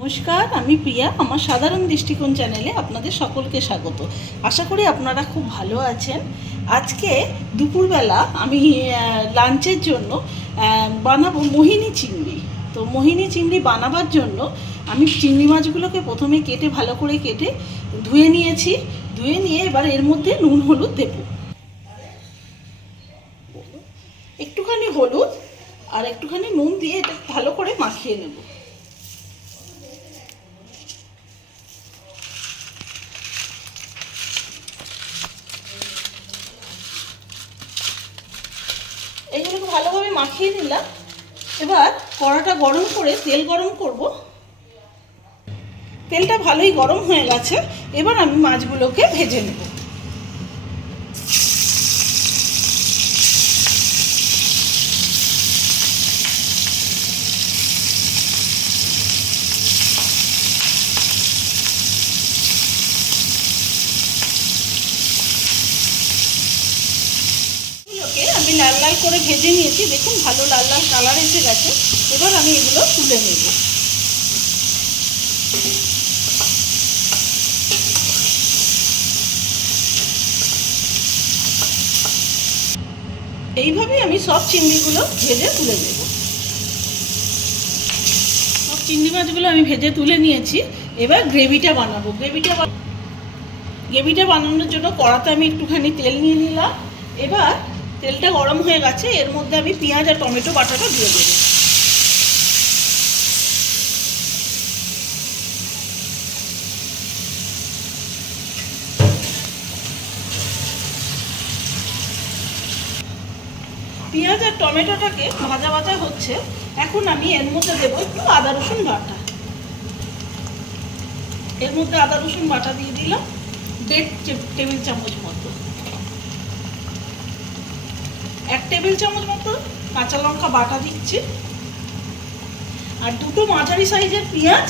নমস্কার, আমি প্রিয়া, আমার সাধারণ দৃষ্টিকোণ চ্যানেলে আপনাদের সকলকে স্বাগত। আশা করি আপনারা খুব ভালো আছেন। আজকে দুপুরবেলা আমি লাঞ্চের জন্য বানাবো মোহিনী চিংড়ি। তো মোহিনী চিংড়ি বানাবার জন্য আমি চিংড়ি মাছগুলোকে প্রথমে কেটে, ভালো করে কেটে ধুয়ে নিয়েছি। ধুয়ে নিয়ে এবার এর মধ্যে নুন, হলুদ দেবো। একটুখানি হলুদ আর একটুখানি নুন দিয়ে এটা ভালো করে মাখিয়ে নেব। এইগুলোকে ভালোভাবে মাখিয়ে দিলাম এবার কড়াটা গরম করে তেল গরম করব। তেলটা ভালোই গরম হয়ে গেছে। এবার আমি মাছগুলোকে ভেজে নেব এগুলোকে লাল করে ভেজে নিয়েছি। দেখুন, ভালো লাল লাল কালার এসে গেছে। এবার আমি এগুলো তুলে নেব। এইভাবেই আমি সব চিংড়িগুলো ভেজে তুলে নেব। সব চিংড়ি মাছগুলো আমি ভেজে তুলে নিয়েছি। এবার গ্রেভিটা বানাবো। গ্রেভিটা গ্রেভিটা বানানোর জন্য কড়াতে আমি একটুখানি তেল নিয়ে নিলাম। এবার তেলটা গরম হয়ে গেছে, এর মধ্যে আমি পেঁয়াজ আর টমেটো বাটাটা দিয়ে দেবো। পেঁয়াজ আর টমেটোটাকে ভাজা ভাজা হচ্ছে, এখন আমি এর মধ্যে দেবো একটু আদা রসুন বাটা। এর মধ্যে আদা রসুন বাটা দিয়ে দিলাম, দেড় টেবিল চামচ মতো। এক টেবিল চামচ মতো কাঁচা লঙ্কা বাটা দিচ্ছি। আর দুটো মাঝারি সাইজের পেঁয়াজ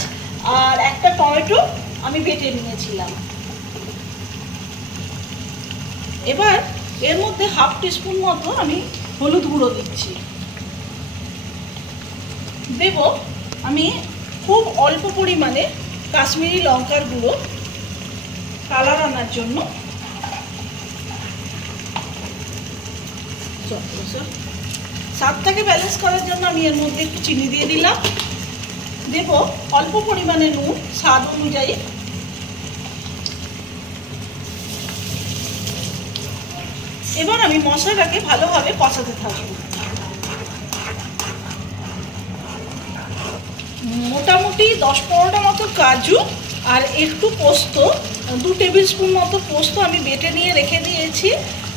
আর একটা টমেটো আমি বেটে নিয়েছিলাম। এবার এর মধ্যে হাফ টিস্পুন মতো আমি হলুদ গুঁড়ো দিচ্ছি। দেব আমি খুব অল্প পরিমাণে কাশ্মীরি লঙ্কার গুঁড়ো কালার আনার জন্য। স্বাদটাকে ব্যালেন্স করার জন্য আমি এর মধ্যে একটু চিনি দিয়ে দিলাম। দেব অল্প পরিমাণে নুন, স্বাদ অনুযায়ী। এবার আমি মশলাটাকে ভালোভাবে কষাতে থাকব। মোটামুটি দশ পনেরোটা মতো কাজু আর একটু পোস্ত, দু টেবিল স্পুন মতো পোস্ত আমি বেটে নিয়ে রেখে দিয়েছি।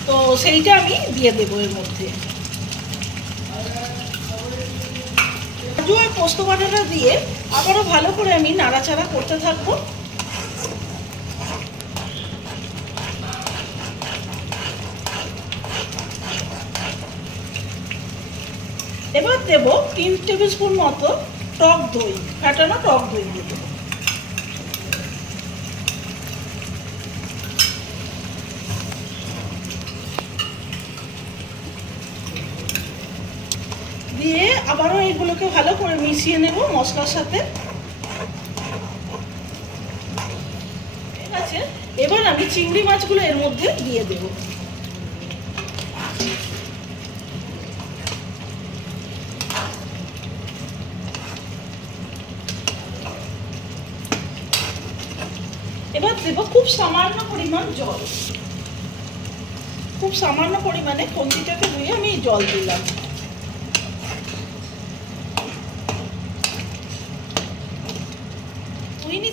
তো সেইটা আমি দিয়ে দেবো এর মধ্যে। কাজু আর পোস্ত বাটাটা দিয়ে আবারও ভালো করে আমি নাড়াচাড়া করতে থাকব। এবার দেবো তিন টেবিল স্পুন মতো টক দই ফাটানো টক দই দিয়ে দেবো। দিয়ে আবারও এগুলোকে ভালো করে মিশিয়ে নেব মশলার সাথে। ঠিক আছে? এবার আমি চিংড়ি মাছগুলো এর মধ্যে দিয়ে দেবো। এবার দেবো খুব সামান্য পরিমাণ জল। খুব সামান্য পরিমাণে কঞ্চিটাকে ধুয়ে আমি জল দিলাম।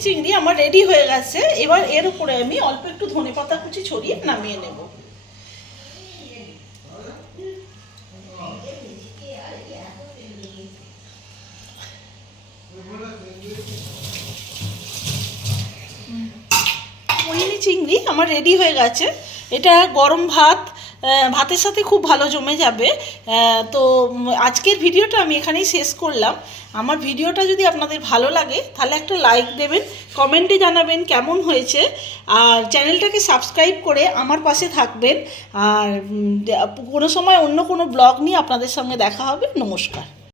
চিংড়ি আমার রেডি হয়ে গেছে। এবার এর উপরে আমি অল্প একটু ধনে পাতা কুচি ছড়িয়ে নামিয়ে নেব। চিংড়ি আমার রেডি হয়ে গেছে। এটা গরম ভাত ভাতের সাথে খুব ভালো জমে যাবে। তো আজকের ভিডিওটা আমি এখানেই শেষ করলাম। আমার ভিডিওটা যদি আপনাদের ভালো লাগে, তাহলে একটা লাইক দেবেন কমেন্টে জানাবেন কেমন হয়েছে। আর চ্যানেলটাকে সাবস্ক্রাইব করে আমার পাশে থাকবেন। আর কোনো সময় অন্য কোনো ব্লগ নিয়ে আপনাদের সঙ্গে দেখা হবে। নমস্কার।